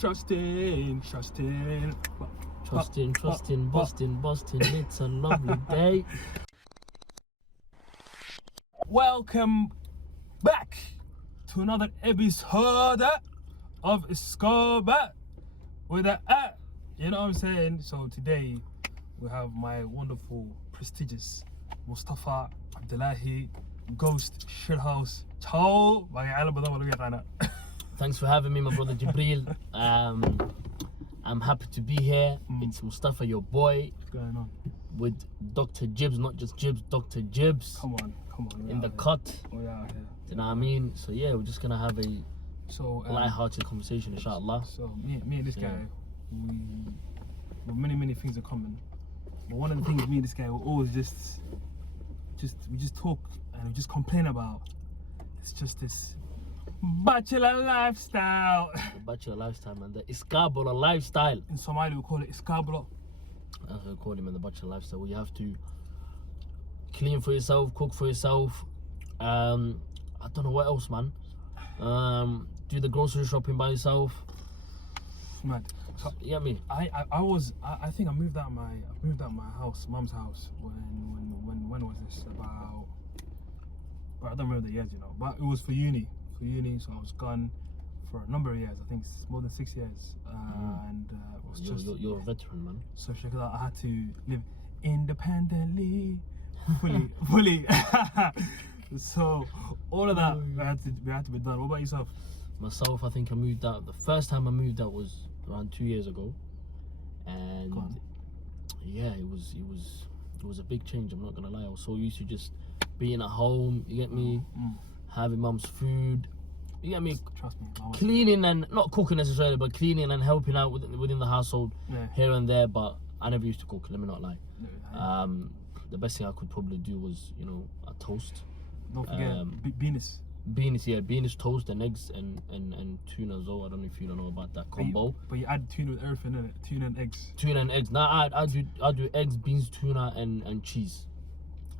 Trusting. Boston, it's a lovely day. Welcome back to another episode of Sscope with a you know what I'm saying? So today we have my wonderful, prestigious Mustafa Abdullahi Ghost Shithouse. Ciao. Thanks for having me, my brother Jibril. I'm happy to be here. It's Mustafa, your boy. What's going on? With Dr. Jibs, not just Jibs, Dr. Jibs. Come on. In the cut. Oh yeah. You know what I mean? So yeah, we're just gonna have a light-hearted conversation, inshallah. So me and this guy, we have many things in common. But one of the things me and this guy will always we just talk and we just complain about. It's just this bachelor lifestyle. The bachelor lifestyle, man. The Sscope lifestyle. In Somalia we call it Sscope. That's what we call it, man. The bachelor lifestyle. Where you have to clean for yourself, cook for yourself. I don't know what else, man. Do the grocery shopping by yourself. Mad. So, yeah, me. I think I moved out of my house, mum's house. When was this? But I don't remember the years, you know. But it was for uni, so I was gone for a number of years. I think it's more than 6 years. And it was you're a veteran, man. So I had to live independently, fully. So all of that we had to be done. What about yourself? Myself, I think I moved out. The first time I moved out was around 2 years ago, and yeah, it was a big change. I'm not gonna lie. I was so used to just being at home. You get me? Having mum's food. You get me? Trust me. Cleaning and not cooking necessarily, but cleaning and helping out within the household here and there. But I never used to cook. Let me not lie. The best thing I could probably do was, you know, a toast. Don't forget beans, toast and eggs and tuna as well. I don't know if you don't know about that combo. But you add tuna with everything in it. Tuna and eggs. Tuna and eggs. Nah, I do eggs, beans, tuna and cheese.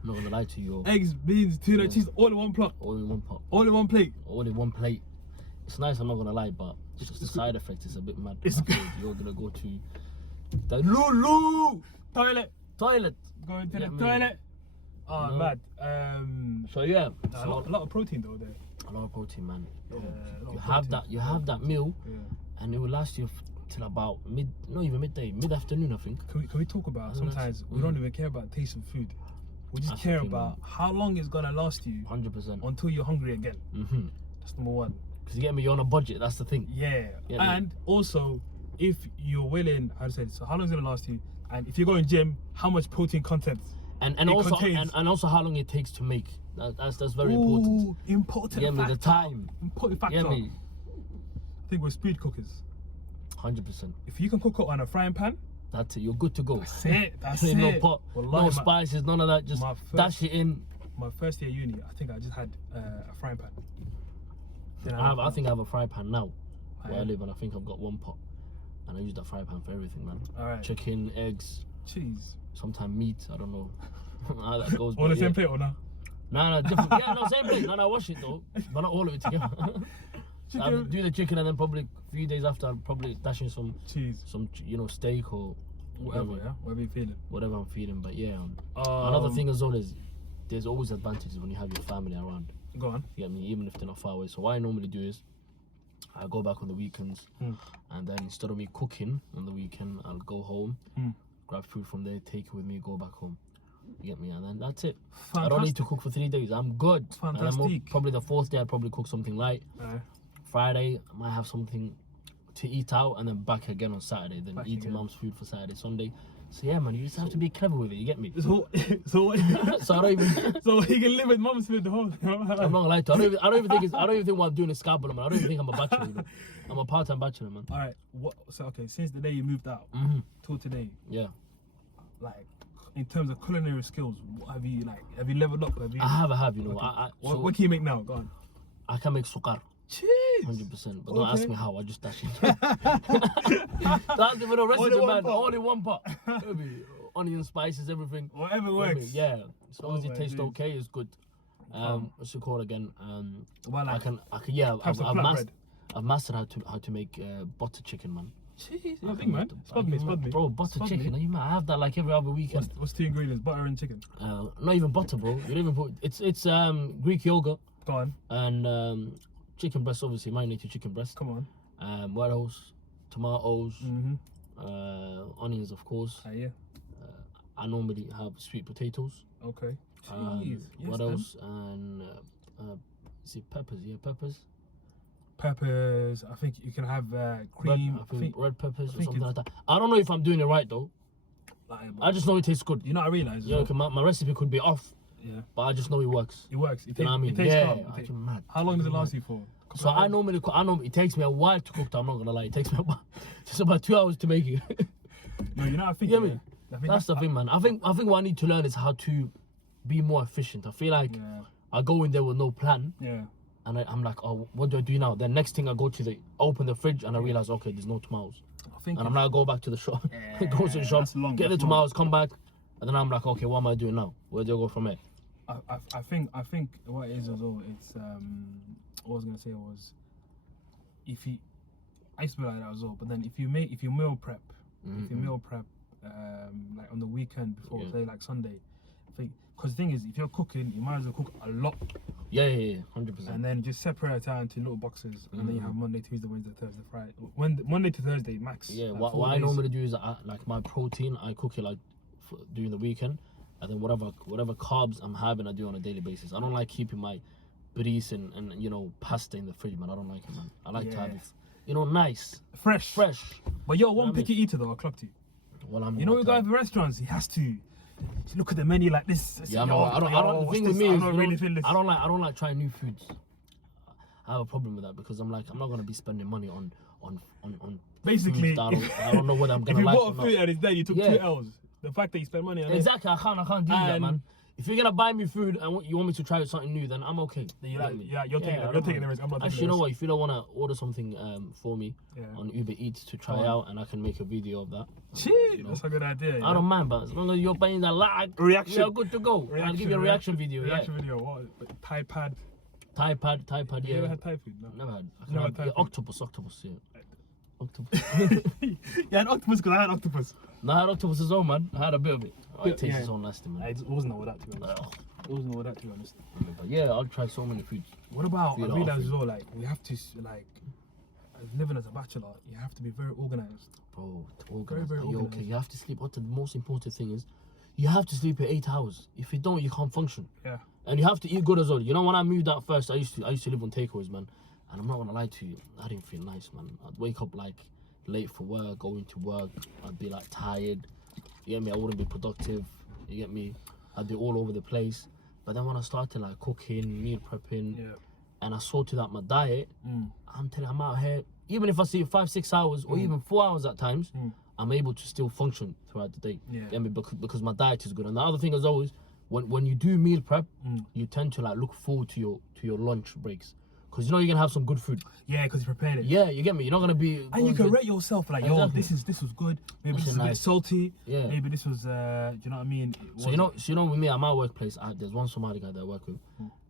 I'm not gonna lie to you. Eggs, beans, tuna, cheese, all in one pot. All in one pot. All in one plate. All in one plate. It's nice. I'm not gonna lie, but it's just the side effect. It's a bit mad. You're gonna go to the Lulu toilet. Go into the toilet. Oh, mad. So yeah, a lot of protein though there. A lot of protein, man. Yeah, you have that meal, and it will last you till about mid-afternoon, I think. Can we talk about sometimes we don't even care about taste of food. We just care about how long it's gonna last you. 100%. Until you're hungry again. That's number one. Because you get me, you're on a budget. That's the thing. Yeah. And also, if you're willing, how to say it, so how long is it gonna last you? And if you're going gym, how much protein content? And also how long it takes to make. That's very important. Important factor. Me, the time. Important factor. Me. I think we're speed cookers. 100%. If you can cook it on a frying pan, that's it. You're good to go. That's it. No pot, no spices, none of that. Just dash it in. My first year uni, I think I just had a frying pan. I think I have a frying pan now where I live, and I think I've got one pot, and I use that frying pan for everything, man. All right. Chicken, eggs, cheese. Sometimes meat. I don't know how that goes. On the same plate or not? No, different. Same plate. No, I wash it though, but not all of it together. So I'll do the chicken, and then probably a few days after I'll probably dash in some cheese, some steak or whatever. Whatever you're feeling. Whatever I'm feeling, but yeah. Another thing as well is there's always advantages when you have your family around. Go on. You get me? Even if they're not far away. So what I normally do is I go back on the weekends, and then instead of me cooking on the weekend, I'll go home, grab food from there, take it with me, go back home. You get me? And then that's it. Fantastic. I don't need to cook for 3 days. I'm good. Fantastic. Probably the fourth day I'd probably cook something light. Friday I might have something to eat out, and then back again on Saturday. Then eating mum's food for Saturday, Sunday. So yeah, man, you just have to be clever with it. You get me? So I don't even. So you can live with mum's food the whole time. I'm not gonna lie to you. I don't even think what I'm doing is Sscope, man. I don't even think I'm a bachelor. You know? I'm a part-time bachelor, man. All right. So okay, since the day you moved out till today. Yeah. Like, in terms of culinary skills, have you leveled up? I have. You know. Okay. What can you make now? Go on. I can make sukar. Cheese. 100%. But don't ask me how. I just dash it. That's the recipe, man. Only one pot. Onion, spices, everything. Whatever works. Yeah. As long as it tastes okay, it's good. What's it called again? I can. Yeah. I've mastered how to make butter chicken, man. Jeez, you're big man. Spud me. Bro, butter chicken. You man, I have that like every other weekend. What's 2 ingredients? Butter and chicken. Not even butter, bro. You don't even put it's Greek yogurt. Go on. And chicken breast, obviously marinated chicken breast. Come on. What else? Tomatoes. Onions, of course. Yeah. I normally have sweet potatoes. Okay. Yes, what else? And is it peppers? Yeah, peppers. Peppers. I think you can have cream. I think red peppers or something like that. I don't know if I'm doing it right though. I just know it tastes good. You know, I realize. Yeah, my recipe could be off. Yeah. But I just know it works. It works. You know what I mean? Yeah. Mad. How long does it last you for? So I normally cook. It takes me a while to cook. I'm not gonna lie. It takes me just about 2 hours to make it. No, you know, I think. Yeah, that's the thing, man. I think what I need to learn is how to be more efficient. I feel like I go in there with no plan. Yeah. And I'm like, oh, what do I do now? Then next thing I go to open the fridge and I realize, okay, there's no tomatoes. And I'm like, go back to the shop, go to the shop, get the tomatoes, come back, and then I'm like, okay, what am I doing now? Where do I go from here? I think what it is as well, it's what I was gonna say was, I used to be like that as well. But then if you meal prep, like on the weekend before, say like Sunday, I think because the thing is, if you're cooking, you might as well cook a lot. Yeah, 100%. And then just separate it out into little boxes, and then you have Monday, Tuesday, Wednesday, Thursday, Friday. Monday to Thursday max. Yeah, like what I normally do is like my protein, I cook it like during the weekend, and then whatever carbs I'm having, I do on a daily basis. I don't like keeping my bris and you know pasta in the fridge, man. I don't like it, man. I like to have it, you know, nice, fresh. But yo, one picky eater though, I clocked you. Well, I'm. You know, we go to restaurants. He has to look at the menu like this. Yeah, I don't. The thing with me is, I don't like trying new foods. I have a problem with that because I'm not gonna be spending money on basically. I don't know whether I'm gonna like. If you bought a food and it's dead, you took 2 L's. The fact that you spend money on exactly, I can't do that, man. If you're gonna buy me food and you want me to try something new, then I'm okay. Then you're taking the risk. I'm not. Actually, you know what? If you don't wanna order something for me on Uber Eats to try out, and I can make a video of that. Gee, that's a good idea. I don't mind, but as long as you're paying that lag, reaction, you're good to go. I'll give you a reaction video. Reaction video. What? Tide pad. Yeah. You ever had Thai food? No. Never had. Never had Thai food. Octopus. Yeah. Octopus. Yeah, an octopus because I had octopus. No, I had octopus as well, man. I had a bit of it. It tastes so nasty, man. It wasn't all that, to be honest. It wasn't all that, to be honest. But yeah, I'll try so many foods. What about, I realize as well, like, we have to, like, living as a bachelor, you have to be very organized. Bro, organized. Very organized. Okay, you have to sleep. The most important thing is, you have to sleep at 8 hours. If you don't, you can't function. Yeah. And you have to eat good as well. You know, when I moved out first, I used to live on takeaways, man. And I'm not gonna lie to you, I didn't feel nice, man. I'd wake up like late for work, going to work. I'd be like tired. You get me? I wouldn't be productive. You get me? I'd be all over the place. But then when I started like cooking, meal prepping, and I sorted out my diet, I'm telling you, I'm out here. Even if I sleep 5-6 hours or even 4 hours at times, I'm able to still function throughout the day. You get me? Because my diet is good. And the other thing is always, when you do meal prep, you tend to like look forward to your lunch breaks. Because you know you're going to have some good food. Yeah, because you prepared it. Yeah, you get me? You're not going to be... And you can rate yourself like, yo, this was good. Maybe this is a bit salty. Yeah. Maybe this was, do you know what I mean? So you know with me at my workplace, there's one Somali guy that I work with.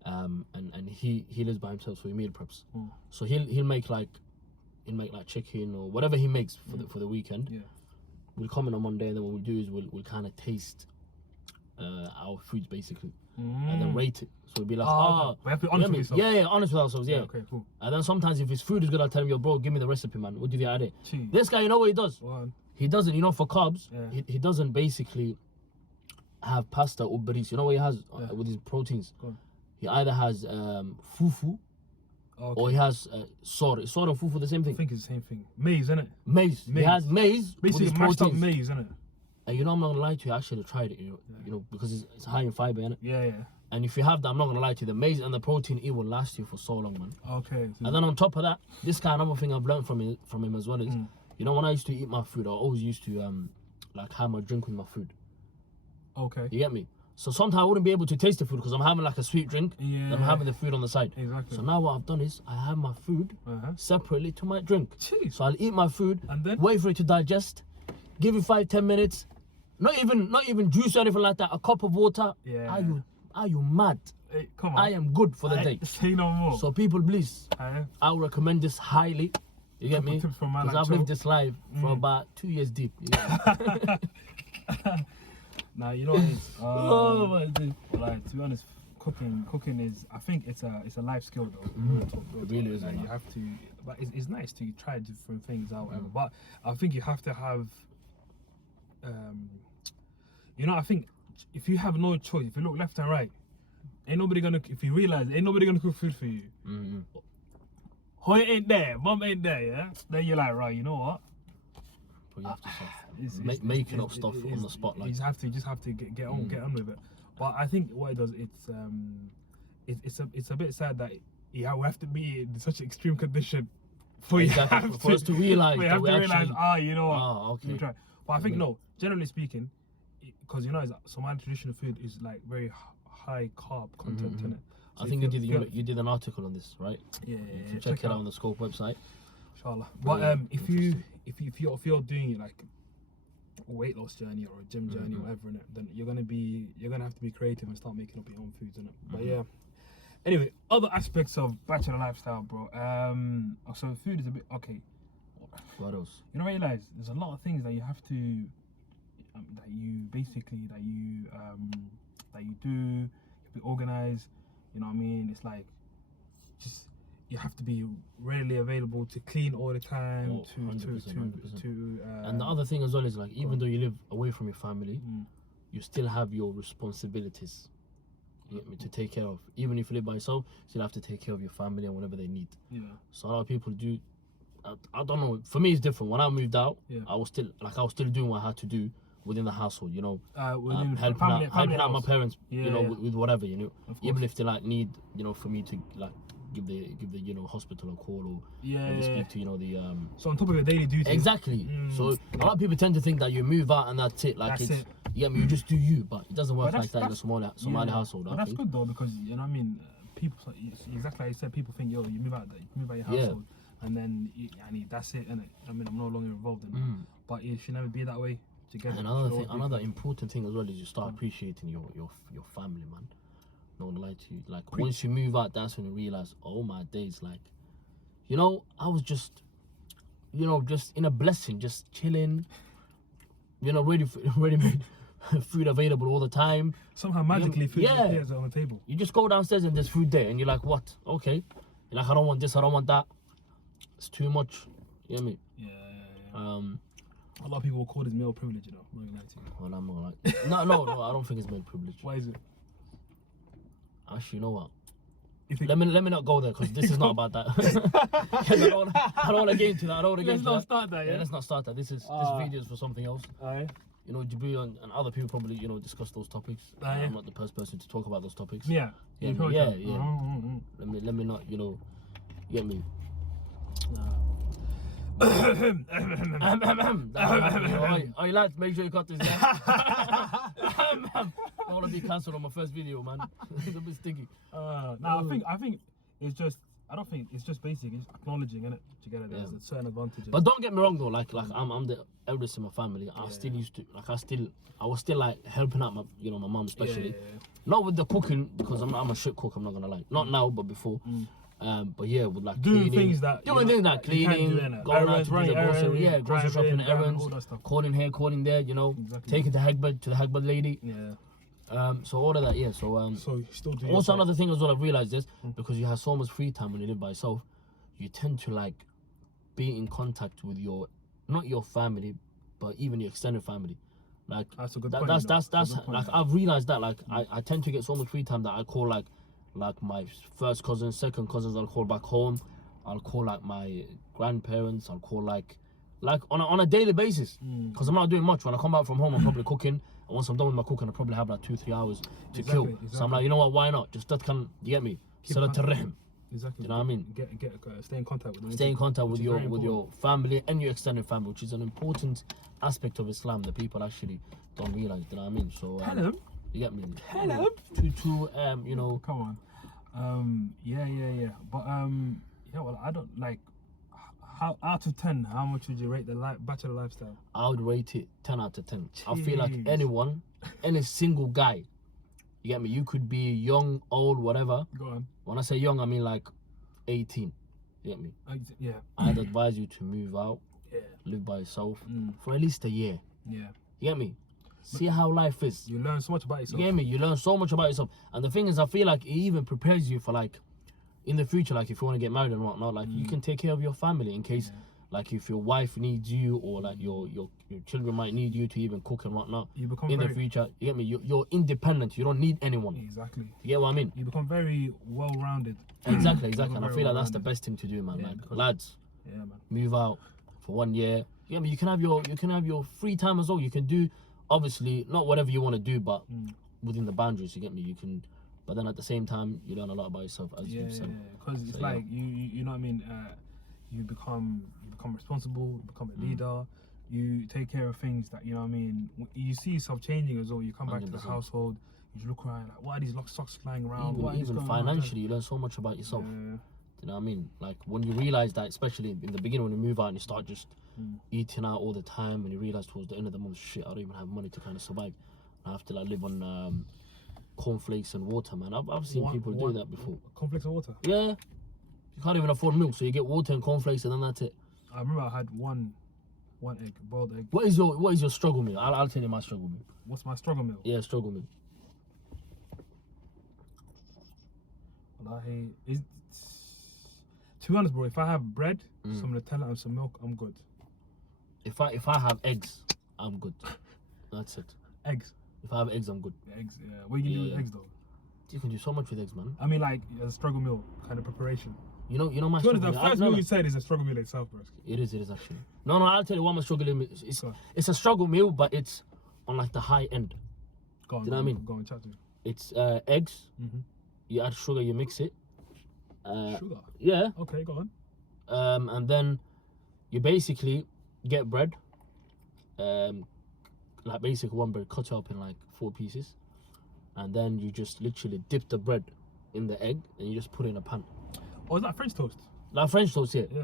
And he lives by himself, so he meal preps. So he'll make like chicken or whatever he makes for the weekend. Yeah. We'll come in on Monday, and then what we'll do is we'll kind of taste our foods basically. And then rate it. So we'll be like, we have to be honest with yourself. Yeah, honest with ourselves, yeah. Okay, cool. And then sometimes if his food is good, I'll tell him, yo, bro, give me the recipe, man. We'll do the idea. Jeez. This guy, you know what he does? He doesn't, you know, for carbs, he doesn't basically have pasta or bris. You know what he has with his proteins? He either has fufu, or he has sor. Sor and fufu the same thing? I think it's the same thing. Maize, isn't it? Maize. He has maize basically with his mashed proteins. up maize, isn't it? And you know, I'm not gonna lie to you, I actually tried it, you know, because it's high in fiber, innit? Yeah. And if you have that, I'm not gonna lie to you, the maize and the protein, it will last you for so long, man. Okay. And then on top of that, this guy, another thing I've learned from him as well is, you know, when I used to eat my food, I always used to like have my drink with my food. Okay. You get me? So sometimes I wouldn't be able to taste the food because I'm having like a sweet drink, and I'm having the food on the side. Exactly. So now what I've done is I have my food separately to my drink. Jeez. So I'll eat my food, and then wait for it to digest, give it 5-10 minutes. Not even juice or anything like that. A cup of water. Yeah. Are you mad? Hey, come on. I am good for the day. Say no more. So people, please, Aye. I would recommend this highly. You get Couple me? tips from man Because like I've Joe. lived this life for about 2 years deep. You get me? Nah, you know what it is. Oh my God. Like, to be honest, cooking is, I think it's a life skill though. It really is, Like, man. you have to, but it's nice to try different things out, whatever. But I think you have to have, you know, I think if you have no choice, if you look left and right, ain't nobody gonna, if you realize, ain't nobody gonna cook food for you. Hoy ain't there, mum ain't there, yeah? Then you're like, right, you know what? But you have to It's- start making up stuff on the spot. You Like, just have to get on with it. But I think what it does, it's a bit sad that we have to be in such extreme condition for exactly, for us to realise we that have we to realize, actually... you know what? okay. we try. But I think no, generally speaking, because you know, Somali traditional food is like very high carb content in it. I think you did an article on this, right? Yeah, You can check it out on the Sscope website. Inshallah. But if you're doing like a weight loss journey or a gym journey, whatever in it, then you're gonna have to be creative and start making up your own foods in it. But yeah. Anyway, other aspects of bachelor lifestyle, bro. So food is a bit okay. What else? You don't realize there's a lot of things that you have to that you do. You have to be organized. You know what I mean? It's like just you have to be readily available to clean all the time. 100%. And the other thing as well is like, even though you live away from your family, you still have your responsibilities. You get me, to take care of. Even if you live by yourself, you still have to take care of your family and whatever they need. Yeah. So a lot of people do. I don't know. For me, it's different. When I moved out, I was still doing what I had to do within the household. You know, helping out my parents. You know, with whatever. You know, even if they like need, you know, for me to like give the you know, hospital a call or maybe speak to, you know, the So on top of your daily duties. Exactly. So a lot of people tend to think that you move out and that's it. Like That's it. Yeah, I mean, you just do you, but it doesn't work like that in a Somali household. But that's good though, because you know what I mean. People, exactly like you said, people think, yo, you move out your household, and then that's it, innit? I mean, I'm no longer involved in that. But it should never be that way. Together. Another important thing as well is you start appreciating your family, man. Not gonna lie to you. Like once you move out, that's when you realize, oh my days, like, you know, I was just, you know, just in a blessing, just chilling. You know, ready made food available all the time. Somehow magically food appears on the table. You just go downstairs and there's food there, and you're like, what? Okay. You're like, I don't want this, I don't want that. It's too much. You know what I mean? Yeah. A lot of people will call this male privilege, you know. I'm not gonna lie to you. Well, I'm not like no, I don't think it's male privilege. Why is it? Actually, you know what? Let me not go there, because this is not about that. I don't want to get into that. Let's not start that. Yeah, let's not start that. This video is for something else. You know, Jibril and other people probably, you know, discuss those topics. I'm not the first person to talk about those topics. Yeah. Let me not, you know, get me. Oh, you lads, make sure you cut this. I don't want to be cancelled on my first video, man. It's a bit sticky. I think it's just. I don't think it's just basic. It's acknowledging, innit? Together, there's a certain advantages. But don't get me wrong though. Like I'm the eldest in my family. I still used to I was still like helping out my mom especially. Not with the cooking, because I'm a shit cook. I'm not gonna lie. Not now, but before. But yeah, with like doing cleaning, things that cleaning, going out to do the grocery, grocery shopping, errands, all that stuff. calling here, calling there. You know, taking the Hagbard to the Hagbard lady. So all of that, so so you still do. Also another thing as well, I've realized this, because you have so much free time when you live by yourself, you tend to like be in contact with not your family, but even your extended family. Like that's a good point. That's like I've realized that like I tend to get so much free time that I call like my first cousins, second cousins. I'll call back home. I'll call like my grandparents. I'll call like on a daily basis, because I'm not doing much. When I come back from home, I'm probably cooking. And once I'm done with my cooking, I probably have like 2-3 hours to kill. So I'm like, you know what? Why not? Just that you get me? Exactly. You know what I mean? Stay in contact with them. Stay in contact with your family and your extended family, which is an important aspect of Islam that people actually don't realize. You know what I mean? So you get me? You know. Come on. Yeah. But well, I don't like. How out of 10, how much would you rate the bachelor lifestyle? I would rate it 10 out of 10. I feel like any single guy You get me? You could be young, old, whatever. Go on. When I say young, I mean like 18. You get me? Yeah. I'd advise you to move out, Yeah. live by yourself for at least a year. Yeah. You get me? See how life is. You learn so much about You yourself. get me? You learn so much about yourself. And the thing is, I feel like it even prepares you for like, in the future, like if you want to get married and whatnot, like you can take care of your family in case, like if your wife needs you or like your children might need you to even cook and whatnot. You become in the future. You get me? You're independent. You don't need anyone. Exactly. You get what I mean? You become very well-rounded. Exactly. And I feel like that's the best thing to do, man. Yeah, like because- lads, Yeah, man. move out for 1 year. You get me? You can have your free time as well. You can do obviously not whatever you want to do, but within the boundaries. You get me? You can. But then at the same time, you learn a lot about yourself, as Yeah, you've said. because it's So, like you know what I mean. You become responsible. You become a leader. You take care of things that you know what I mean. You see yourself changing as well. You come back to the 100%. household. You look around like, why are these socks flying around? What is Even going on? financially, you learn so much about yourself. Yeah. You know what I mean? Like when you realize that, especially in the beginning when you move out and you start just eating out all the time, and you realize towards the end of the month, shit, I don't even have money to kind of survive. I have to like live on cornflakes and water, man. I've seen people do that before. Cornflakes and water. Yeah, you can't even afford milk, so you get water and cornflakes, and then that's it. I remember I had one egg, boiled egg. What is your struggle meal? I'll tell you my struggle meal. What's my struggle meal? Yeah, struggle meal. Wallahi, to be honest, bro, if I have bread, some Nutella and some milk, I'm good. If I have eggs, I'm good. That's it. Eggs. If I have eggs, I'm good. Eggs, yeah. What you can do with eggs though? You can do so much with eggs, man. I mean, like as a struggle meal kind of preparation. You know my To be struggle honest, the meal. first meal you said is a struggle meal itself, bro. It is actually. No, I'll tell you what my struggle meal is. Go on. It's a struggle meal, but it's on like the high end. Go on, Do you know what I mean? Go on, chat to me. It's eggs. You add sugar, you mix it. Sugar. Yeah. Okay, go on. And then you basically get bread. Like basically one bread, cut it up in like 4 pieces, and then you just literally dip the bread in the egg, and you just put it in a pan. Oh, is that French toast? Like French toast, yeah. Yeah.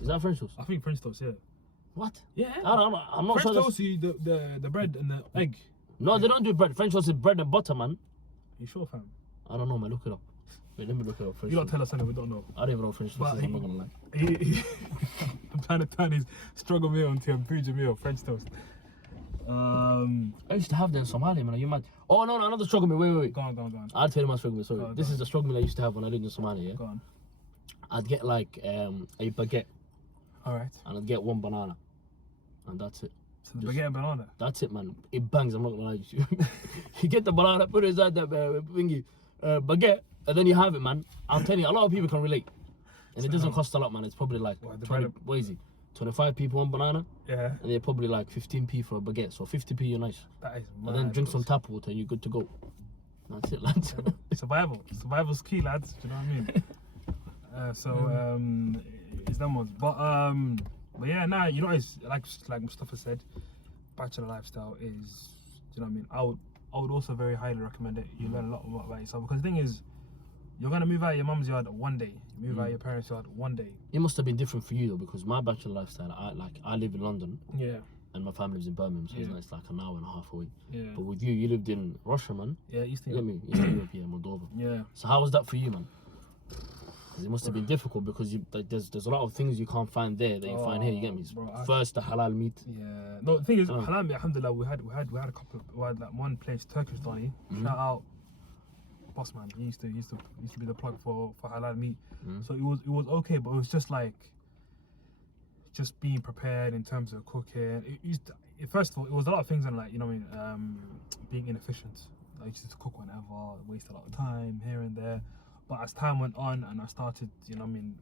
Is that French toast? I think French toast, yeah. What? Yeah. I'm not French sure. toast, the bread and the egg. No, they don't do bread. French toast is bread and butter, man. You sure, fam? I don't know, man. Look it up. Wait, let me look it up. French You don't toast. tell us something we don't know. I don't even know what French toast But is. I'm not gonna lie. I'm trying to turn his struggle meal into a bougie meal, French toast. I used to have that in Somalia, man. Are you mad? Oh no, another struggle meal. Wait. Go on. I'll tell you my struggle meal. Sorry, Go on, this go is the struggle meal I used to have when I lived in Somalia. Yeah? Go on. I'd get like a baguette, All right. and I'd get 1 banana, and that's it. So the baguette and banana. That's it, man. It bangs. I'm not gonna lie to you. You get the banana, put it inside that thingy, baguette, and then you have it, man. I'm telling you, a lot of people can relate, and it doesn't cost a lot, man. It's probably like What, the 20. bread- What is it? 25p for 1 banana, Yeah. and they're probably like 15p for a baguette. So 50p, you're nice. That is And then mad, drink some bro. tap water, and you're good to go. That's it, lads. Survival. Survival's key, lads. Do you know what I mean? It's them ones. But yeah, nah, you know, it's like Mustafa said, bachelor lifestyle is, do you know what I mean? I would also very highly recommend it. You learn a lot more about yourself, because the thing is, you're gonna move out of your mum's yard one day. You move out of your parents' yard one day. It must have been different for you though, because my bachelor lifestyle, I live in London, Yeah. and my family lives in Birmingham, so Yeah. it's like an hour and a half away. Yeah. But with you lived in Russia, man. Yeah, Eastern Let Europe. me, Eastern Europe, yeah, Moldova. Yeah. So how was that for you, man? 'Cause it must have been difficult, because there's a lot of things you can't find there that you find here. You get me? Bro, First, the halal meat. Yeah. No, the thing is, halal meat, alhamdulillah, we had a couple. We had like one place, Turkish Donny. Shout out, boss man. He used to be the plug for halal meat. So it was okay, but it was just like just being prepared in terms of cooking. First of all, it was a lot of things, and like, you know what I mean, being inefficient. I used to cook whenever, waste a lot of time here and there. But as time went on and I started, you know what I mean,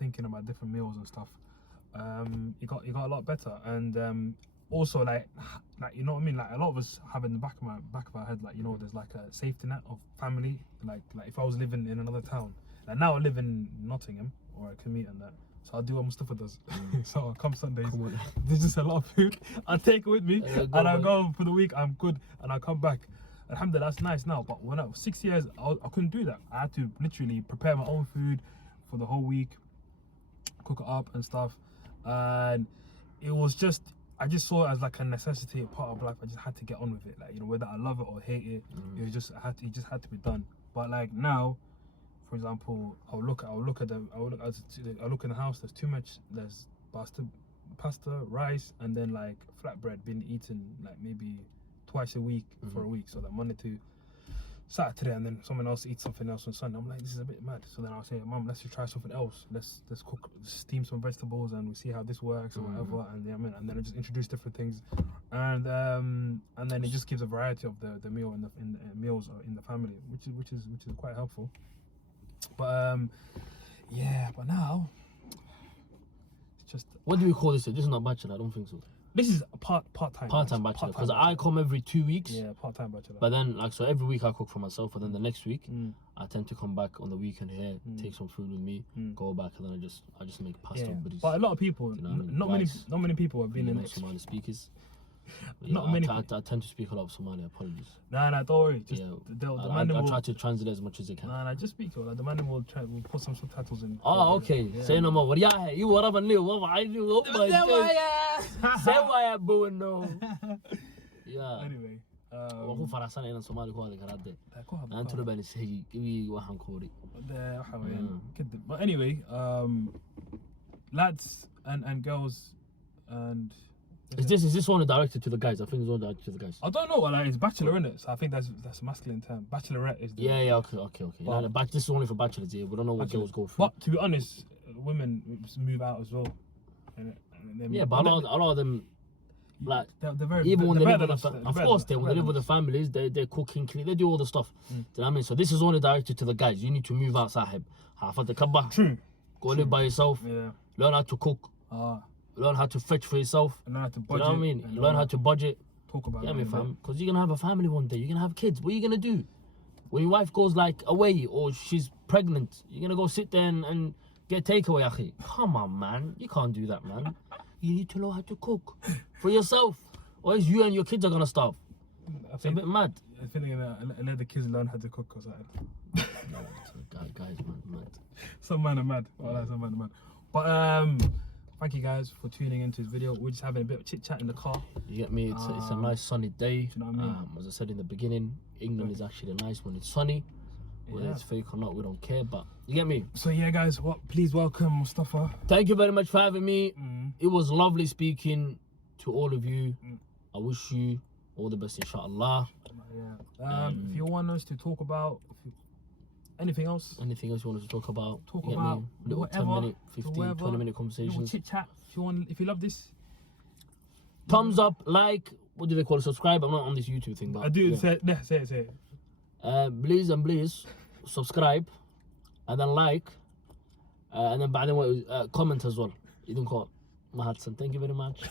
thinking about different meals and stuff, it got a lot better. And also like you know what I mean, like a lot of us have in the back of our head, like, you know, there's like a safety net of family. Like if I was living in another town, like now I live in Nottingham, or I commute and that, so I'll do what Mustafa does. So I'll come Sundays, Come on. there's just a lot of food, I'll take it with me, Go, and I'll man. go for the week, I'm good, and I'll come back. Alhamdulillah, that's nice now. But when I was 6 years, I couldn't do that. I had to literally prepare my own food for the whole week, cook it up and stuff. And it was just, I just saw it as like a necessity, a part of life. I just had to get on with it. Like, you know, whether I love it or hate it, it just had to be done. But like now, for example, I'll look in the house. There's too much. There's pasta, rice, and then like flatbread being eaten like maybe twice a week for a week. So that Monday to Saturday, and then someone else eats something else on Sunday. I'm like, this is a bit mad. So then I'll say, Mum, let's just try something else. Let's steam some vegetables and we see how this works or whatever. And and then I just introduce different things, and then it just gives a variety of the meal in the meals in the family, which is quite helpful. But but now it's just. What do we call this? This is not bachelor. I don't think so. This is a part-time bachelor, because I come every 2 weeks. Yeah, part-time bachelor. But then, like, so every week I cook for myself, and then the next week I tend to come back on the weekend here, take some food with me, go back, and then I just make pasta. Yeah. But a lot of people, you know, not many people have been in it. Somali speakers. Not many. I tend to speak a lot of Somali. Apologies. Nah, don't worry. Just I try to translate as much as I can. Nah, just speak to it. Like, the man will put some subtitles in. Oh, okay. Yeah. Say no more. Yeah, you what up and live? What I do? Say why I'm doing no. Yeah. Anyway. وأخو فرحان إن الصومالي هو هذا كرادة. أنتوا لبني سهي كذي واحد كوري. But anyway, lads and girls and. Is this one directed to the guys? I think it's one directed to the guys. I don't know. Like, it's bachelor, in it, so I think that's a masculine term. Bachelorette is. Yeah. Okay. This is only for bachelors. Yeah, we don't know what girls go through. But to be honest, women move out as well. But a lot of them, like, they're very, even when they live with when they live with the families, they're cooking, clean, they do all the stuff. Do you know what I mean? So this is only directed to the guys. You need to move out, sahib. True. Go live by yourself. Yeah. Learn how to cook. Learn how to fetch for yourself. Learn how to budget. You know what I mean? Learn how to budget. Talk about it, fam. Because you're gonna have a family one day. You're gonna have kids. What are you gonna do? When your wife goes like away or she's pregnant, you're gonna go sit there and get takeaway, akhi. Come on, man. You can't do that, man. You need to know how to cook for yourself, or else you and your kids are gonna starve. It's a bit mad. I think let the kids learn how to cook or something. Guys, mad. Some man are mad. Some man are mad. But thank you guys for tuning into this video. We're just having a bit of chit chat in the car. You get me? It's a nice sunny day. Do you know what I mean? As I said in the beginning, England is actually nice when it's sunny. Whether it's fake or not, we don't care. But you get me? So yeah, guys, please welcome Mustafa. Thank you very much for having me. It was lovely speaking to all of you. I wish you all the best, inshallah. Yeah. If you want us to talk about anything else you want us to talk about, little whatever, 10-minute, 15, 20-minute conversations. Chit chat. If you love this, thumbs up, like, what do they call it? Subscribe. I'm not on this YouTube thing, but I do. Say it. Please subscribe, and then like, and then comment as well. You don't call Mahatsan. Thank you very much.